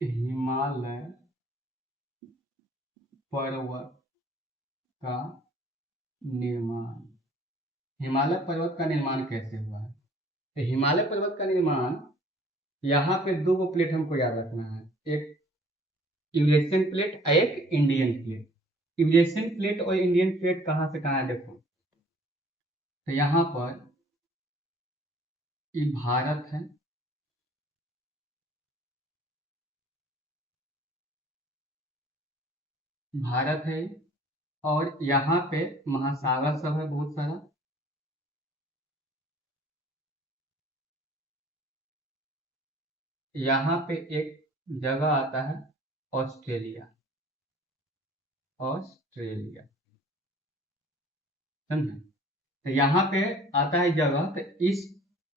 हिमालय पर्वत का निर्माण। हिमालय पर्वत का निर्माण कैसे हुआ है? तो हिमालय पर्वत का निर्माण, यहाँ पे दो गो प्लेट हमको याद रखना है, एक यूरेशियन प्लेट और एक इंडियन प्लेट। यूरेशियन प्लेट और इंडियन प्लेट कहाँ से कहाँ है देखो। तो यहाँ पर ये भारत है, भारत है, और यहाँ पे महासागर सब है बहुत सारा। यहाँ पे एक जगह आता है ऑस्ट्रेलिया, ऑस्ट्रेलिया, समझे? तो यहाँ पे आता है जगह, तो इस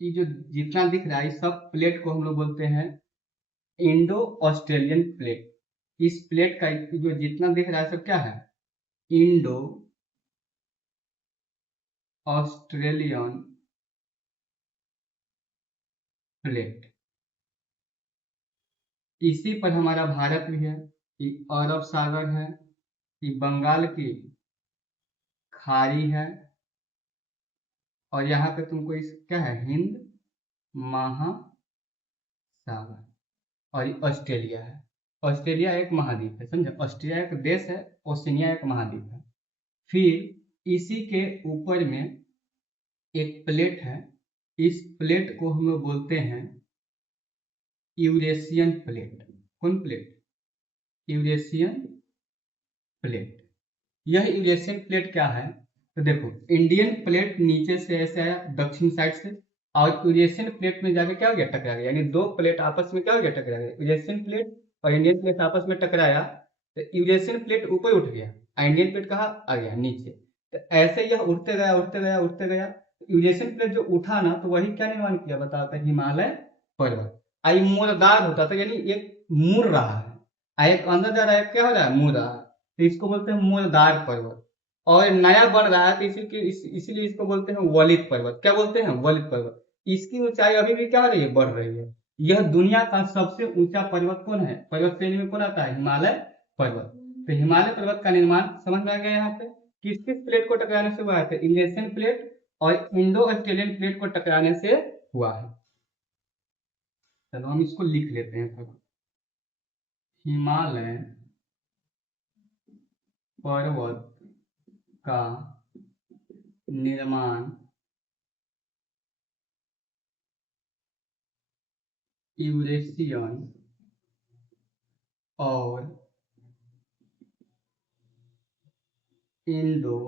ये जो जितना दिख रहा है इस सब प्लेट को हम लोग बोलते हैं इंडो ऑस्ट्रेलियन प्लेट। इस प्लेट का जो जितना दिख रहा है सब क्या है? Indo Australian plate. इसी पर हमारा भारत भी है, ये अरब सागर है, ये बंगाल की खाड़ी है, और यहाँ पे तुमको इस क्या है, हिंद महासागर, और ये ऑस्ट्रेलिया है। ऑस्ट्रेलिया एक महाद्वीप है, समझे? ऑस्ट्रेलिया एक देश है, ओशिनिया एक महाद्वीप है। फिर इसी के ऊपर में एक प्लेट है, इस प्लेट को हम लोग बोलते हैं यूरेशियन प्लेट। कौन प्लेट? Eurasian plate. यह यूरेशियन प्लेट क्या है? तो देखो, इंडियन प्लेट नीचे से ऐसे आया दक्षिण साइड से, और यूरेशियन प्लेट में जाके क्या हो गया, टकरा गया। यानी दो प्लेट आपस में क्या हो गया, टकरा गया। यूरेशियन प्लेट और इंडियन प्लेट आपस में टकराया, तो यूरेशियन प्लेट ऊपर उठ गया और इंडियन प्लेट कहाँ आ गया, नीचे। तो ऐसे यह उठते गया उठते गया उठते गया। यूरेशियन प्लेट जो उठा ना, तो वही क्या निर्माण किया बताता है, हिमालय पर्वत। आई मुड़दार होता था, यानी एक मुड़ रहा है, एक अंदर जा रहा है, क्या हो रहा है, मुड़ रहा है, तो इसको बोलते हैं मुड़दार पर्वत। और नया बन रहा है, तो इसीलिए इसको बोलते हैं वलित पर्वत। क्या बोलते हैं, वलित पर्वत। इसकी ऊंचाई अभी भी क्या हो रही है, बढ़ रही है। यह दुनिया का सबसे ऊंचा पर्वत कौन है, पर्वत श्रेणी में कौन आता है, हिमालय पर्वत। तो हिमालय पर्वत का निर्माण समझ में आ गया। यहाँ पे किस किस प्लेट को टकराने से हुआ है, यूरेशियन प्लेट और इंडो ऑस्ट्रेलियन प्लेट को टकराने से हुआ है। चलो हम इसको लिख लेते हैं थोड़ा। हिमालय पर्वत का निर्माण यूरेशियन और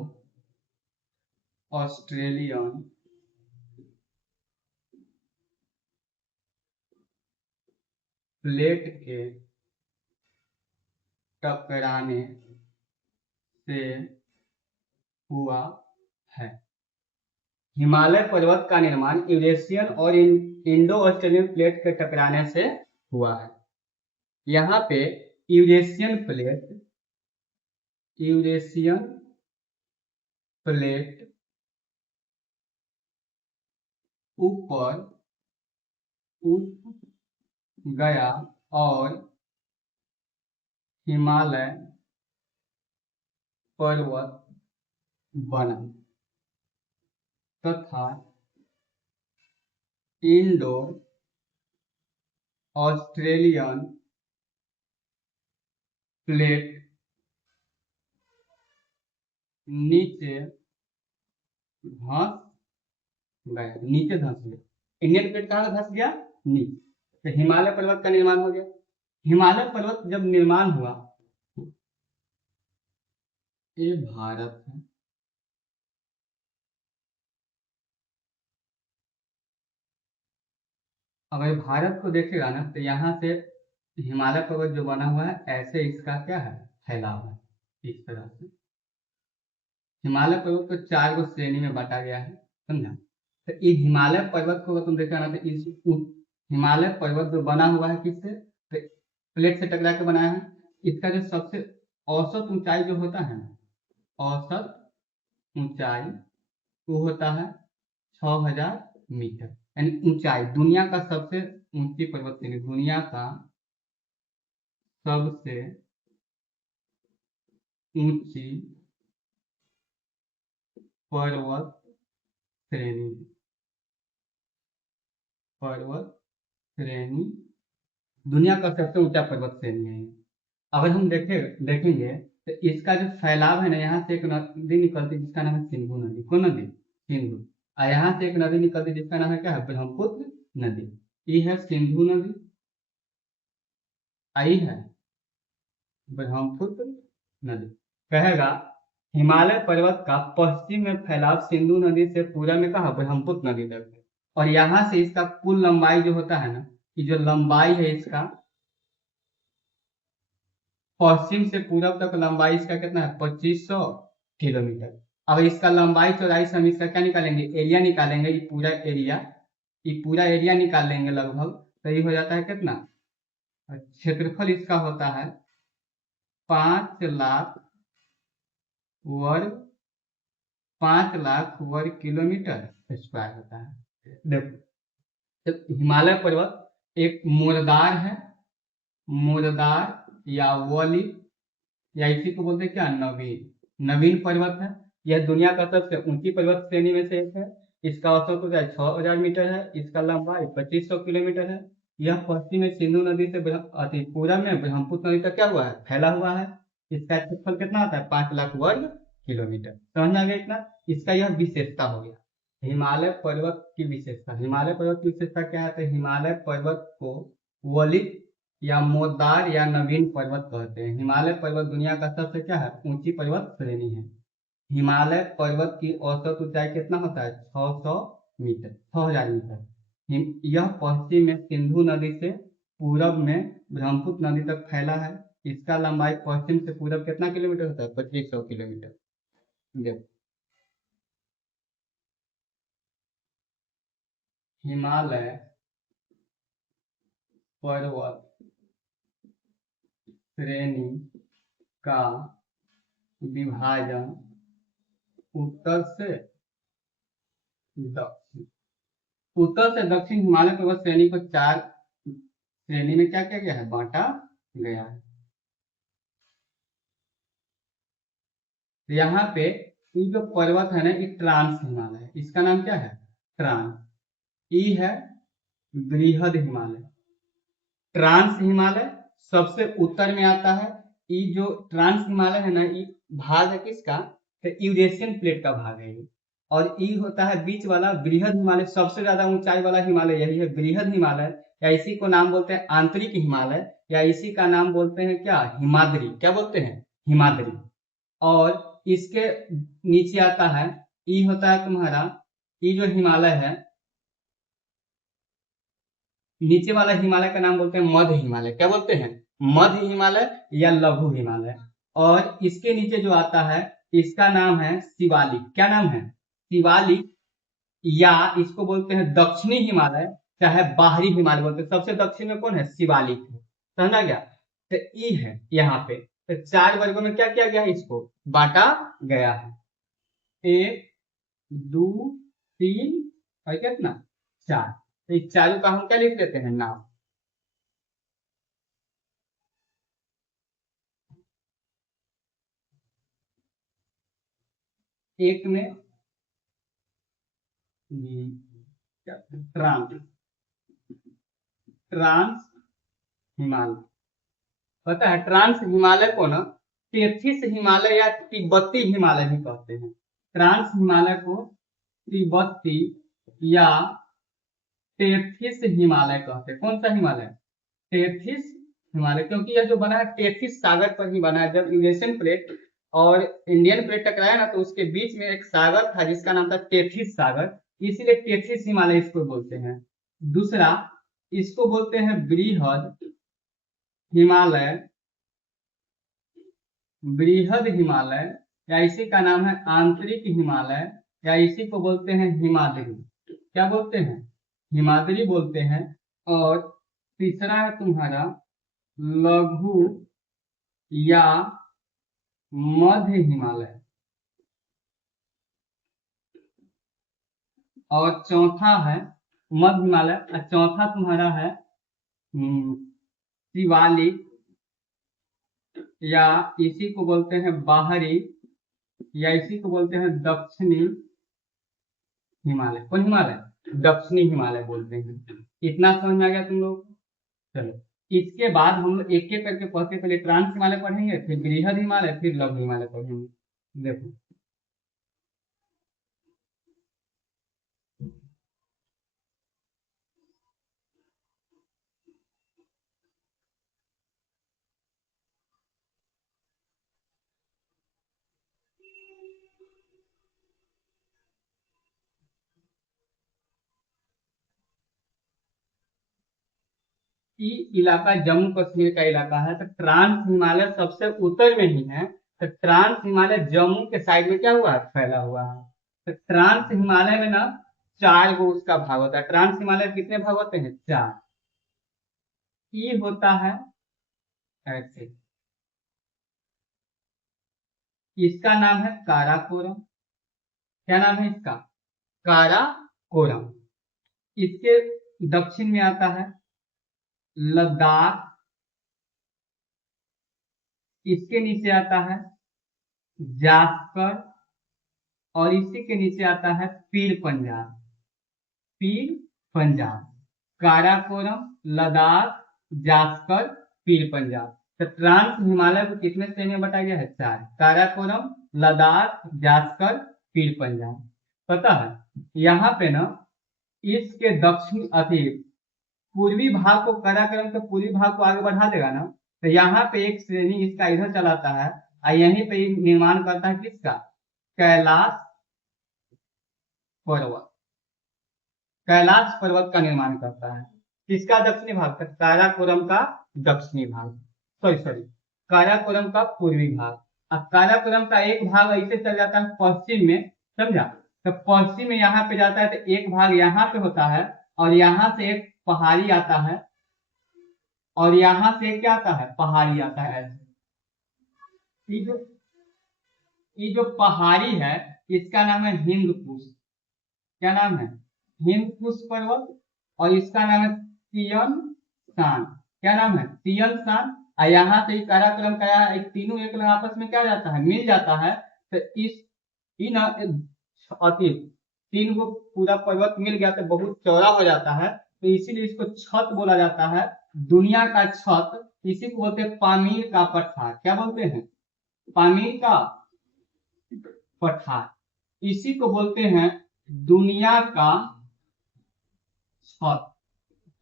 इंडो ऑस्ट्रेलियन प्लेट के टकराने से हुआ है। हिमालय पर्वत का निर्माण यूरेशियन और इंडो ऑस्ट्रेलियन प्लेट के टकराने से हुआ है। यहाँ पे यूरेशियन प्लेट, यूरेशियन प्लेट ऊपर उठ गया और हिमालय पर्वत बना, तथा इंडो ऑस्ट्रेलियन प्लेट नीचे धंस गया, नीचे धंस गया। इंडियन प्लेट कहाँ धंस गया, नीचे। तो हिमालय पर्वत का निर्माण हो गया। हिमालय पर्वत जब निर्माण हुआ, ये भारत है, अगर भारत को देखेगा ना, तो यहाँ से हिमालय पर्वत जो बना हुआ है, ऐसे इसका क्या है, फैलाव है। इस तरह से हिमालय पर्वत को चार गो श्रेणी में बांटा गया है, समझा? तो ये हिमालय पर्वत को तुम देखा ना, तो इस हिमालय पर्वत जो बना हुआ है किससे, तो प्लेट से टकरा के बनाया है। इसका जो सबसे औसत ऊंचाई जो होता है ना, औसत ऊंचाई वो होता है 6000 मीटर। यानी ऊंचाई, दुनिया का सबसे ऊंची पर्वत श्रेणी, दुनिया का सबसे ऊंची पर्वत श्रेणी, पर्वत श्रेणी दुनिया का सबसे ऊंचा पर्वत श्रेणी है। अगर हम देखेंगे तो इसका जो फैलाव है ना, यहाँ से एक नदी निकलती है जिसका नाम है सिंधु नदी। कौन नदी? सिंधु। और यहाँ से एक नदी निकलती है जिसका नाम है क्या है? ब्रह्मपुत्र नदी। ये है सिंधु नदी, आई है ब्रह्मपुत्र नदी। कहेगा हिमालय पर्वत का पश्चिम में फैलाव सिंधु नदी से पूर्व में कहा ब्रह्मपुत्र नदी तक है। और यहाँ से इसका कुल लंबाई जो होता है ना, कि जो लंबाई है इसका पश्चिम से पूर्व तक लंबाई इसका कितना है? 2500 किलोमीटर। अब इसका लंबाई चौड़ाई से हम इसका क्या निकालेंगे? एरिया निकालेंगे। ये पूरा एरिया निकाल लेंगे लगभग, तो ये हो जाता है कितना? क्षेत्रफल इसका होता है 5 लाख वर्ग 5 लाख वर्ग किलोमीटर स्क्वायर होता है। देखो, तो हिमालय पर्वत एक मुर्दार है, मुर्दार या वली, या इसी को बोलते हैं क्या? नवीन पर्वत है। यह दुनिया का सबसे ऊंची पर्वत श्रेणी में से एक है। इसका औसत ऊंचाई 6000 मीटर है। इसका लंबाई 2500 किलोमीटर है। यह पश्चिम में सिंधु नदी से अति पूर्व में ब्रह्मपुत्र नदी तक क्या हुआ है? फैला हुआ है। इसका क्षेत्रफल कितना होता है? 5 लाख वर्ग किलोमीटर। समझ आ गया इतना? इसका यह विशेषता हो गया हिमालय पर्वत की विशेषता। हिमालय पर्वत की विशेषता क्या है? तो हिमालय पर्वत को वलित या मोरदार या नवीन पर्वत कहते हैं। हिमालय पर्वत दुनिया का सबसे क्या है? ऊंची पर्वत श्रेणी है। हिमालय पर्वत की औसत ऊंचाई कितना होता है? 600 मीटर, 6000 मीटर। यह पश्चिम में सिंधु नदी से पूरब में ब्रह्मपुत्र नदी तक फैला है। इसका लंबाई पश्चिम से पूरब कितना किलोमीटर होता है? 2500 किलोमीटर। देखो, हिमालय पर्वत श्रेणी का विभाजन उत्तर से दक्षिण, उत्तर से दक्षिण हिमालय पर्वत श्रेणी को 4 श्रेणी में क्या किया गया है? बांटा गया है। यहाँ पे ये जो पर्वत है ना, ये ट्रांस हिमालय है। इसका नाम क्या है? ट्रांस। ई है बृहद हिमालय। ट्रांस हिमालय सबसे उत्तर में आता है। ये जो ट्रांस हिमालय है ना, ये भाग है किसका? तो यूरेशियन प्लेट का भाग है ये। और ये होता है बीच वाला बृहद हिमालय, सबसे ज्यादा ऊंचाई वाला हिमालय यही है, बृहद हिमालय। या इसी को नाम बोलते हैं आंतरिक हिमालय, या इसी का नाम बोलते हैं क्या? हिमाद्री। क्या बोलते हैं? हिमाद्री। और इसके नीचे आता है, ई होता है तुम्हारा, ई जो हिमालय है, नीचे वाला हिमालय का नाम बोलते हैं मध्य हिमालय। क्या बोलते हैं? मध्य हिमालय या लघु हिमालय। और इसके नीचे जो आता है, इसका नाम है शिवालिक। क्या नाम है? शिवालिक, या इसको बोलते हैं दक्षिणी हिमालय, चाहे बाहरी हिमालय बोलते हैं। सबसे दक्षिण में कौन है? शिवालिक है। समझा गया? तो ई है यहाँ पे। तो 4 वर्गों में क्या किया गया है? इसको बांटा गया है। 1 2 3 और कितना? 4। तो इस चारों का हम क्या लिख देते हैं? नाम। एक में ट्रांस ट्रांस हिमालय, पता है? ट्रांस हिमालय को ना तेथिस हिमालय या तिब्बती हिमालय भी कहते हैं। ट्रांस हिमालय को तिब्बती या तेथिस हिमालय कहते हैं। कौन सा हिमालय? टेथिस हिमालय। क्योंकि यह जो बना है टेथिस सागर पर ही बना है। जब यूरेशियन प्लेट और इंडियन प्लेट टकराया ना, तो उसके बीच में एक सागर था जिसका नाम था टेथिस सागर, इसीलिए टेथिस हिमालय इसको बोलते हैं। दूसरा, इसको बोलते हैं बृहद हिमालय, बृहद हिमालय, या इसी का नाम है आंतरिक हिमालय, या इसी को बोलते हैं हिमाद्री। क्या बोलते हैं? हिमाद्री बोलते हैं। और तीसरा है तुम्हारा लघु या मध्य हिमालय। और चौथा है मध्य हिमालय, और चौथा तुम्हारा है शिवालिक, या इसी को बोलते हैं बाहरी, या इसी को बोलते हैं दक्षिणी हिमालय। कौन हिमालय? दक्षिणी हिमालय बोलते हैं। इतना समझ में आ गया तुम लोग? चलो, इसके बाद हम लोग एक एक करके पढ़ते, पहले ट्रांस हिमालय पढ़ेंगे, फिर बृहद हिमालय, फिर लघु हिमालय पढ़ेंगे। देखो, ये इलाका जम्मू कश्मीर का इलाका है, तो ट्रांस हिमालय सबसे उत्तर में ही है। तो ट्रांस हिमालय जम्मू के साइड में क्या हुआ है? फैला हुआ है। तो ट्रांस हिमालय में ना 4 गो उसका भाग होता है। ट्रांस हिमालय में कितने भाग होते हैं? 4। ये होता है ऐसे, इसका नाम है काराकोरम। क्या नाम है इसका? काराकोरम। इसके दक्षिण में आता है लद्दाख, इसके नीचे आता है जास्कर, और इसी के नीचे आता है पीर पंजाब। पीर पंजाब, काराकोरम, लद्दाख, जास्कर, पीर पंजाब। तो ट्रांस हिमालय को कितने श्रेणी में बांटा गया है? 4। काराकोरम, लद्दाख, जास्कर, पीर पंजाब। पता है यहाँ पे ना इसके दक्षिण अति पूर्वी भाग को, काराकोरम के पूर्वी भाग को आगे बढ़ा देगा ना, तो यहाँ पे एक श्रेणी इसका इधर चलाता है, और यहीं पे निर्माण करता है किसका? कैलाश पर्वत। कैलाश पर्वत का निर्माण करता है। किसका दक्षिणी भाग? काराकोरम का दक्षिणी भाग, सॉरी काराकोरम का पूर्वी भाग। अब काराकोरम का एक भाग ऐसे चल जाता है पश्चिम में, समझा? तो पश्चिम में यहाँ पे जाता है, तो एक भाग यहाँ पे होता है, और यहाँ से एक पहाड़ी आता है, और यहाँ से क्या आता है? पहाड़ी आता है ऐसे। ये जो पहाड़ी है इसका नाम है हिंदकुश। क्या नाम है? हिंदकुश पर्वत। और इसका नाम है तियन शान। क्या नाम है? तियन शान। और यहाँ से काराकोरम का एक तीनों एक आपस में क्या जाता है? मिल जाता है। तो इस इन अति 3 को पूरा पर्वत मिल गया तो बहुत चौड़ा हो जाता है, तो इसीलिए इसको छत बोला जाता है, दुनिया का छत। इसी को बोलते हैं पामीर का पठार। क्या बोलते हैं? पामीर का पठार। इसी को बोलते हैं दुनिया का छत।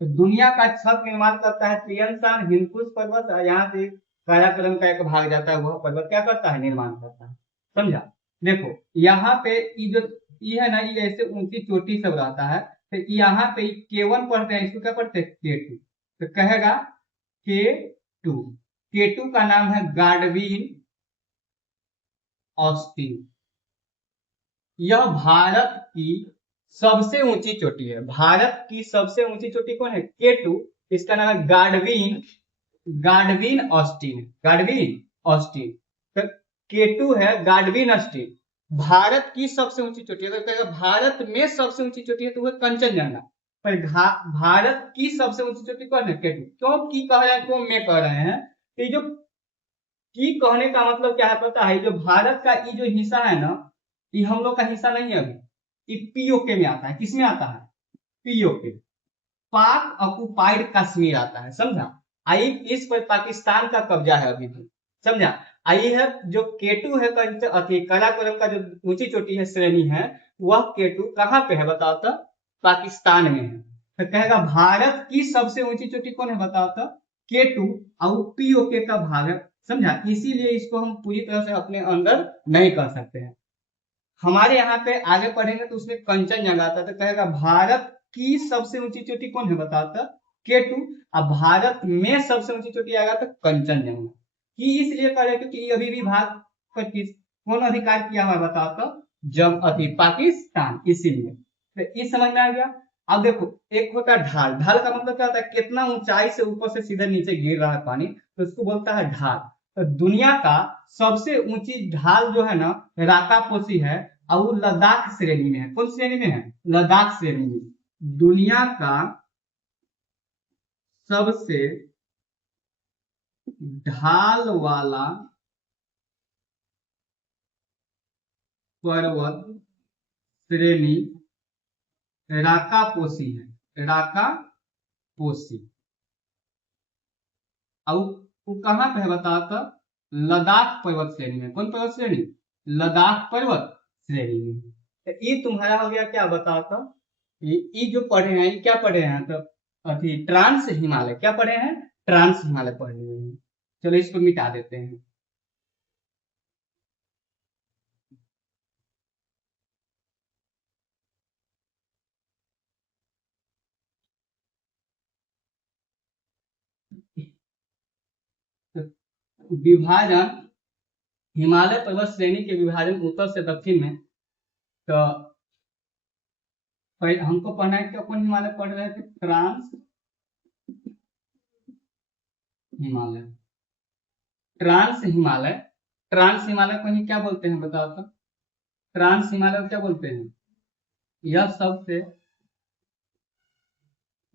तो दुनिया का छत निर्माण करता है त्रियंसान हिंदकुश पर्वत, और यहाँ से काराकोरम का एक भाग जाता है, वह पर्वत क्या करता है? निर्माण करता है। समझा? देखो यहाँ पे ये है ना, ये ऐसे ऊंची चोटी सब रहता है, तो यहाँ पे K1 पढ़ते हैं, इसको क्या पढ़ते हैं? K2। तो कहेगा K2। K2 का नाम है गाडविन ऑस्टिन। यह भारत की सबसे ऊंची चोटी है। भारत की सबसे ऊंची चोटी कौन है? K2। इसका नाम है गाडविन ऑस्टिन। गाडविन ऑस्टिन। तो K2 है गाडविन ऑस्टिन। भारत की सबसे ऊंची चोटी, अगर कहेगा भारत में सबसे ऊंची चोटी है तो वह कंचनजंगा। पर भारत की सबसे ऊंची चोटी कौन है? K2। क्यों की कह रहे हैं, क्यों में कह रहे हैं? ये जो की कहने का मतलब क्या है पता है? जो भारत का ये जो हिस्सा है ना, ये हम लोग का हिस्सा नहीं है अभी। ये पीओके में आता है। किस में आता है? पीओके, पाक ऑक्युपाइड कश्मीर आता है। समझा? आई इस पर पाकिस्तान का कब्जा है अभी भी। समझा? आई है जो K2 है, काराकोरम का जो ऊंची चोटी है, श्रेणी है, वह K2 कहाँ पे है बताओ तो? पाकिस्तान में है। तो कहेगा भारत की सबसे ऊंची चोटी कौन है बताओ तो? K2, और पीओके का भाग है। समझा? इसीलिए इसको हम पूरी तरह से अपने अंदर नहीं कर सकते हैं। हमारे यहाँ पे आगे पढ़ेंगे तो उसमें कंचनजंगा आता है, तो कहेगा भारत की सबसे ऊंची चोटी कौन है बताओ तो? K2। अब भारत में सबसे ऊंची चोटी आएगा तो कंचनजंगा। कि इसलिए कह रहे क्योंकि अभी भी भाग पर कौन अधिकार किया हुआ बताओ तो? जब अति पाकिस्तान। इसीलिए तो ये समझ में आ गया। अब देखो, एक होता है ढाल। ढाल का मतलब क्या होता है? कितना ऊंचाई से ऊपर से सीधे नीचे गिर रहा है पानी, तो उसको बोलता है ढाल। तो दुनिया का सबसे ऊंची ढाल जो है ना, राकापोसी है, और वो लद्दाख श्रेणी में है। कौन श्रेणी में है? लद्दाख श्रेणी में। दुनिया का सबसे ढाल वाला पर्वत श्रेणी राकापोशी है। राकापोशी। अब वो कहाँ पे है बताओ तो? लद्दाख पर्वत श्रेणी में। कौन पर्वत श्रेणी? लद्दाख पर्वत श्रेणी में। तो ये तुम्हारा हो गया क्या बताओ तो? ये जो पढ़े हैं, ये क्या पढ़े हैं तो? अभी ट्रांस हिमालय क्या पढ़े हैं? ट्रांस हिमालय पढ़े हुए हैं। चलो इसको मिटा देते हैं। तो विभाजन, हिमालय पर्वत श्रेणी के विभाजन उत्तर से दक्षिण में। तो हमको पढ़ना है कि कौन हिमालय पढ़ रहे थे? Trans Himalaya. Trans Himalaya. Trans Himalaya को ही क्या बोलते हैं बताओ तो? ट्रांस हिमालय को क्या बोलते हैं? यह सबसे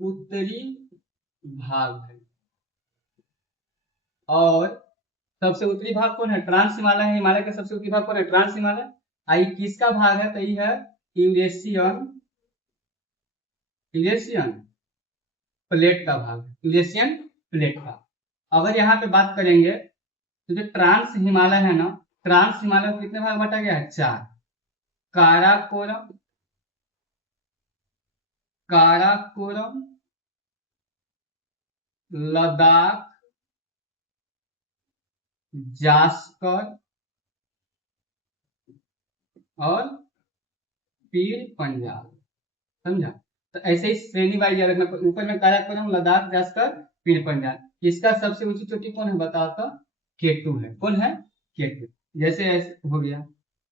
उत्तरी भाग है। और सबसे उत्तरी भाग कौन है? ट्रांस हिमालय है। हिमालय का सबसे उत्तरी भाग कौन है? ट्रांस हिमालय। आई किसका भाग है? तो ये है यूरेशियन, यूरेशियन प्लेट का भाग है। यूरेशियन प्लेट का। अगर यहाँ पे बात करेंगे तो जो ट्रांस हिमालय है ना, ट्रांस हिमालय को कितने भाग बांटा गया है? 4। काराकोरम, काराकोरम, लद्दाख, जास्कर और पीर पंजाब। समझा? तो ऐसे ही श्रेणी वाइज रखना। ऊपर में काराकोरम, लद्दाख, जास्कर, पीर पंजाब। इसका सबसे ऊंची चोटी कौन है बताओ तो? केटू है। कौन है? केटू। जैसे ऐसे हो गया,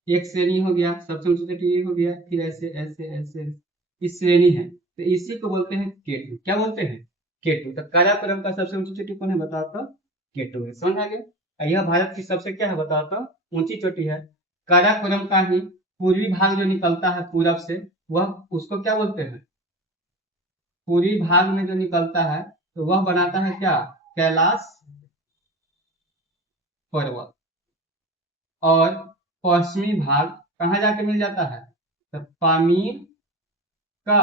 एक श्रेणी हो गया, सबसे ऊंची चोटी ये हो गया, फिर ऐसे ऐसे ऐसे इस श्रेणी है, तो इसी को बोलते हैं केटू। क्या बोलते हैं? केटू। तो काराकोरम का सबसे ऊंची चोटी कौन है बताओ तो? केटू है। समझ आ गया? यह भारत की सबसे क्या है बताओ तो? ऊंची चोटी है। काराकोरम का ही पूर्वी भाग जो निकलता है पूरब से, वह उसको क्या बोलते हैं? पूर्वी भाग में जो निकलता है तो वह बनाता है क्या? कैलाश पर्वत। और पश्चिमी भाग कहाँ जाके मिल जाता है? तो पामीर का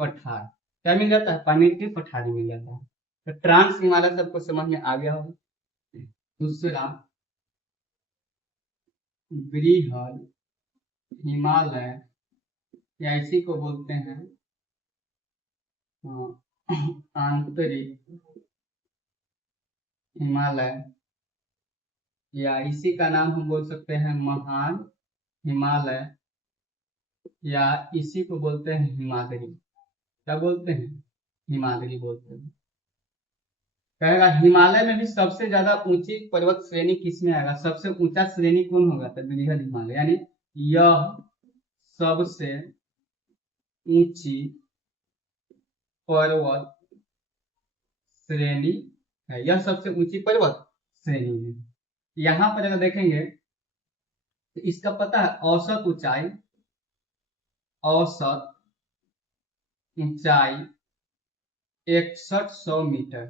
पठार। क्या मिल जाता है? पामीर की पठारी मिल जाता है। तो ट्रांस हिमालय सबको समझ में आ गया होगा। दूसरा, बृहद हिमालय, या इसी को बोलते हैं आंतरिक हिमालय, या इसी का नाम हम बोल सकते हैं महान हिमालय, या इसी को बोलते हैं हिमाद्री। क्या बोलते हैं? हिमाद्री बोलते हैं। कहेगा हिमालय में भी सबसे ज्यादा ऊंची पर्वत श्रेणी किसमें आएगा? सबसे ऊंचा श्रेणी कौन होगा? तो बृहद हिमालय। यानी यह सबसे ऊंची पर्वत श्रेणी है। यह सबसे ऊंची पर्वत श्रेणी है। यहाँ पर अगर देखेंगे तो इसका पता है औसत ऊंचाई, औसत ऊंचाई 6100 मीटर।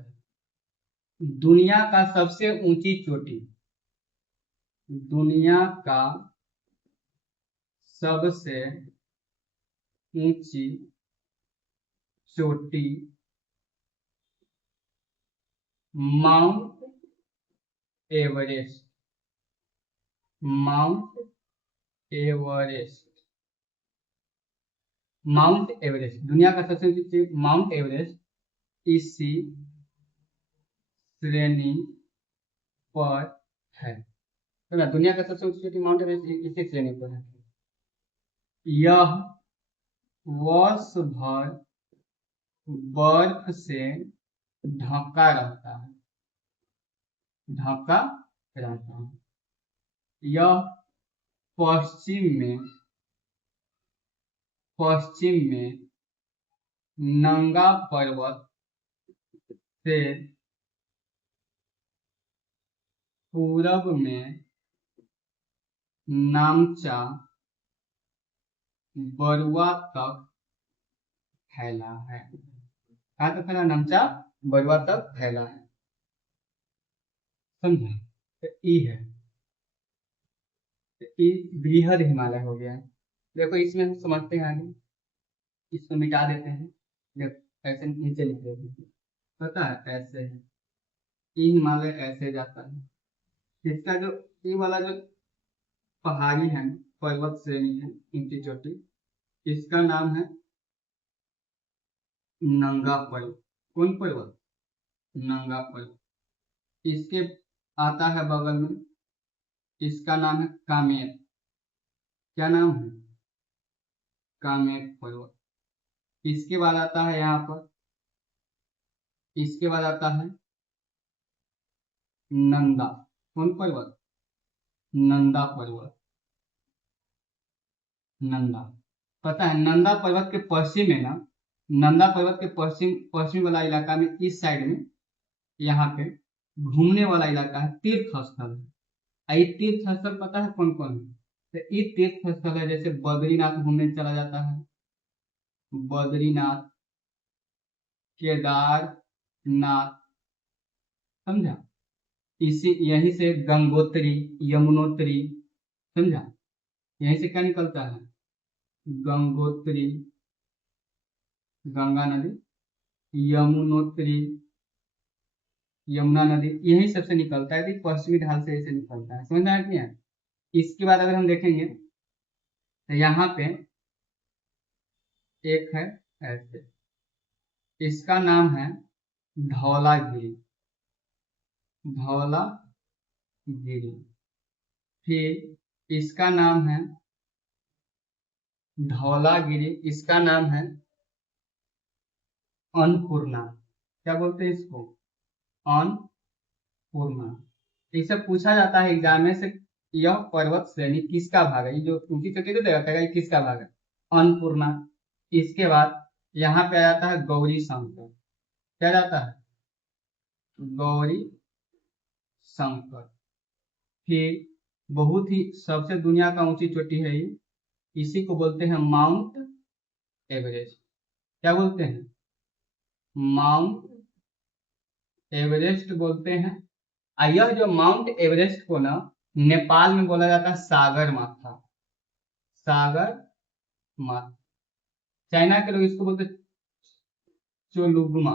दुनिया का सबसे ऊंची चोटी, दुनिया का सबसे ऊंची चोटी mount Everest. Mount Everest. Mount Everest दुनिया का सबसे ऊंची माउंट एवरेस्ट इसी श्रेणी पर है। तो ना दुनिया का सबसे ऊंची चोटी माउंट एवरेस्ट इसी श्रेणी पर है। यह वर्ष भर बर्फ से ढका रहता है। ढका रहता है। यह पश्चिम में, पश्चिम में नंगा पर्वत से पूरब में नामचा बरुआ तक फैला है। कहाँ तक फैला? नमचा बरुआ तक फैला है, समझा? तो ई है, तो ई बृहद हिमालय हो गया है। देखो इसमें हम समझते हैं आगे, इसको मिटा देते हैं। देखो ऐसे नीचे लिख देते हैं, पता है ऐसे है, ई हिमालय ऐसे जाता है। इसका जो ई वाला जो पहाड़ी है, पर्वत श्रेणी है, ऊंची चोटी, इसका नाम है नंगा पर्वत। कौन पर्वत? नंगा पर्वत। इसके आता है बगल में, इसका नाम है कामेर। क्या नाम है? कामेर पर्वत। इसके बाद आता है यहाँ पर, इसके बाद आता है नंदा। कौन पर्वत? नंदा पर्वत। नंदा, पता है नंदा पर्वत के पश्चिम में ना, नंदा पर्वत के पश्चिम पश्चिम वाला इलाका में, इस साइड में, यहाँ पे घूमने वाला इलाका है, तीर्थ स्थल है। ये तीर्थ स्थल पता है कौन कौन है? तो ये तीर्थ स्थल है, जैसे बद्रीनाथ घूमने चला जाता है, बद्रीनाथ, केदारनाथ, समझा? इसी यहीं से गंगोत्री, यमुनोत्री, समझा? यहीं से क्या निकलता है? गंगोत्री, गंगा नदी, यमुनोत्री, यमुना नदी, यही सबसे निकलता है, तो पश्चिमी ढाल से ऐसे निकलता है। समझ में आया कि नहीं? इसके बाद अगर हम देखेंगे तो यहाँ पे एक है ऐसे, इसका नाम है धौलागिरी। धौलागिरी। फिर इसका नाम है धौलागिरी, इसका नाम है अन्नपूर्णा। क्या बोलते हैं इसको? अन्नपूर्णा। इसे पूछा जाता है एग्जाम में से, यह पर्वत श्रेणी किसका भाग है? ये जो ऊंची चोटी तो देगा, कहेगा ये किसका भाग है? अन्नपूर्णा। इसके बाद यहाँ पे आ जाता है गौरी शंकर। क्या जाता है? गौरी शंकर। फिर बहुत ही सबसे दुनिया का ऊंची चोटी है ये, इसी को बोलते हैं माउंट एवरेस्ट। क्या बोलते हैं? माउंट एवरेस्ट बोलते हैं। यह जो माउंट एवरेस्ट को ना नेपाल में बोला जाता है सागर माथा। सागर माथा। चाइना के लोग इसको बोलते चोलुगमा।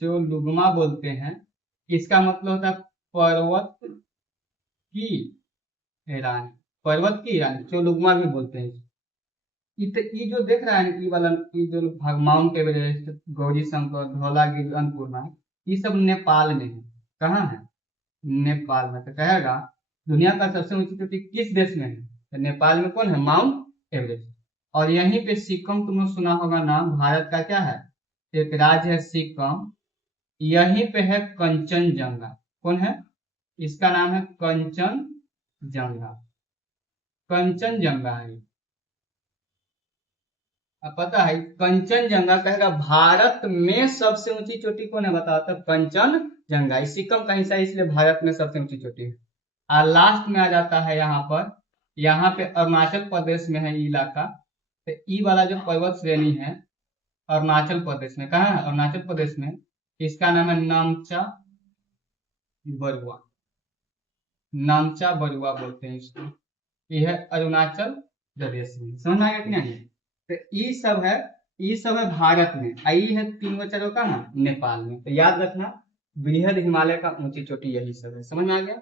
चोलुगमा बोलते हैं। इसका मतलब होता है पर्वत की रानी। पर्वत की रानी चोलुगमा भी बोलते हैं। ये जो देख रहा है ना, ये वाला, ये जो माउंट एवरेस्ट, गौरी शंकर, धौलागिरी, अन्नपूर्णा, ये सब नेपाल में है। कहाँ है? नेपाल में। तो कहेगा दुनिया का सबसे ऊंची चोटी किस देश में है? तो नेपाल में कौन है? Mount Everest. और यहीं पे सिक्किम, तुमने सुना होगा नाम, भारत का क्या है? एक राज्य है सिक्किम, यहीं पे है कंचनजंगा। कौन है? इसका नाम है कंचनजंगा। कंचनजंगा है। अब पता है कंचनजंगा, कहेगा भारत में सबसे ऊंची चोटी कौन है? बताओ तो कंचनजंगा। सिक्किम का हिस्सा, इसलिए भारत में सबसे ऊंची चोटी है। और लास्ट में आ जाता है यहाँ पर, यहाँ पे अरुणाचल प्रदेश में है ये इलाका। तो ई वाला जो पर्वत श्रेणी है अरुणाचल प्रदेश में। कहाँ है? अरुणाचल प्रदेश में। इसका नाम है नामचा बरुआ। नामचा बरुआ बोलते हैं इसको। ये है अरुणाचल प्रदेश में। समझ में आ गया कि नहीं? तो ये सब है, ये सब है भारत में, आई है तीन बच्चों का ना नेपाल में। तो याद रखना, बृहद हिमालय का ऊंची चोटी यही सब है। समझ में आ गया?